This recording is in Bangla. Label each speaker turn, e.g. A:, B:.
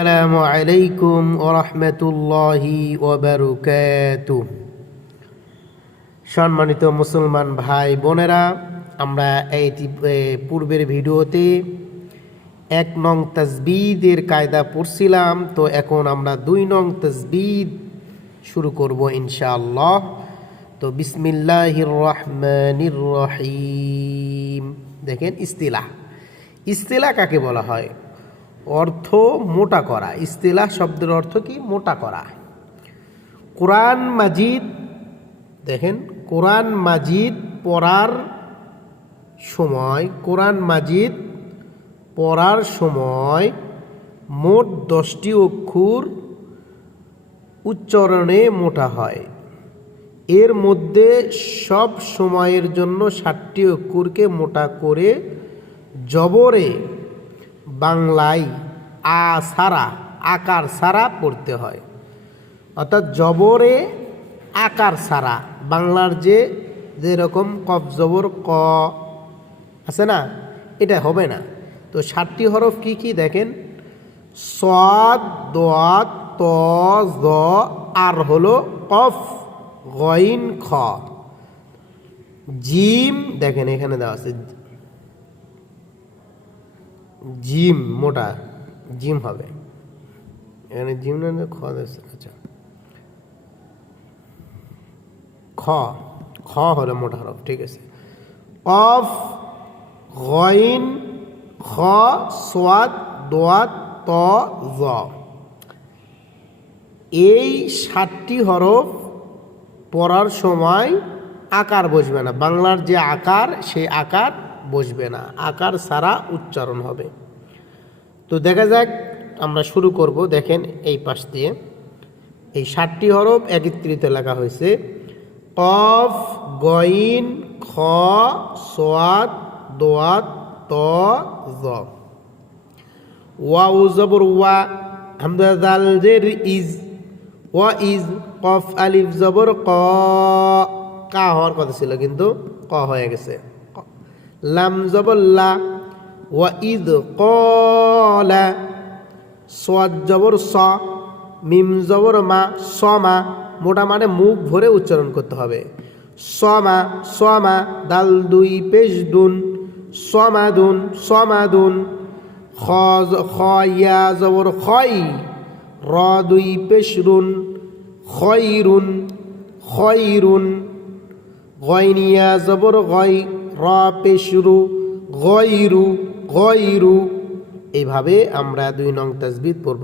A: আসসালামু আলাইকুম ওরহমতুল্লাহি ওবরকাত সম্মানিত মুসলমান ভাই বোনেরা, আমরা এই পূর্বের ভিডিওতে এক নং তসবিদের কায়দা পড়ছিলাম, তো এখন আমরা দুই নং তসবিদ শুরু করব ইনশাআল্লাহ। তো বিসমিল্লাহির রহমানির রহিম। দেখেন ইস্তিলাহ। ইস্তিলাহ কাকে বলা হয়? অর্থ মোটা করা। ইস্তিলাহ শব্দের অর্থ কি? মোটা করা। কোরআন মাজিদ, দেখেন, কোরআন মাজিদ পড়ার সময়, কোরআন মাজিদ পড়ার সময় মোট দশটি অক্ষর উচ্চারণে মোটা হয়। এর মধ্যে সব সময়ের জন্য ষাটটি অক্ষরকে মোটা করে জবরে বাংলায় আ সারা, আকার সারা পড়তে হয়। অর্থাৎ জবরে আকার সারা, বাংলার যে যেরকম কফ জবর ক আছে না, এটা হবে না। তো ষাটটি হরফ কি কি দেখেন? সদ দোয়াত ত, জ, আর হলো কফ, গইন, খ। জিম দেখেন এখানে দেওয়া আছে। জিম, মোটা। জিম হবে। এখানে জিম না খ আচ্ছা। খ খ হলো মোটা হরফ ঠিক আছে। অফ, গইন, খ সোয়াদ দোয়াত, ত, জ। এই সাতটি হরফ পড়ার সময় আকার বসবে না। বাংলার যে আকার, সেই আকার বসবে না, আকার সারা উচ্চারণ হবে। তো দেখা যাক, আমরা শুরু করব, দেখেন এই পাশ দিয়ে। এই ষাটটি হরফ একত্রিত লেখা হয়েছে। কফ, গইন, খ, সোয়াদ দোয়াত ত, জ। ওয়া উ জবর, ওয়া। হামদা দাল জের, ইজ। ওয়া, ইজ, কফ, আলিফ, জবর, ক। কা হওয়ার কথা ছিল কিন্তু ক হয়ে গেছে। লাম জবল্লা ওয়া ইদ কলা, সোয়াদ জবর স, মিম জবর মা, স মা, মোটা মানে মুখ ভরে উচ্চারণ করতে হবে। সমা সমা দাল দুই, পেশ দুন সমাদুন সমাদুন খ জ- খ ইয়া জবর খই, র দুই, পেশ রুন খইরুন খইরুন গয়নিয়া জবর গয় র পেশরু গয়রু এইভাবে আমরা দুই নং তাজবিদ পড়ব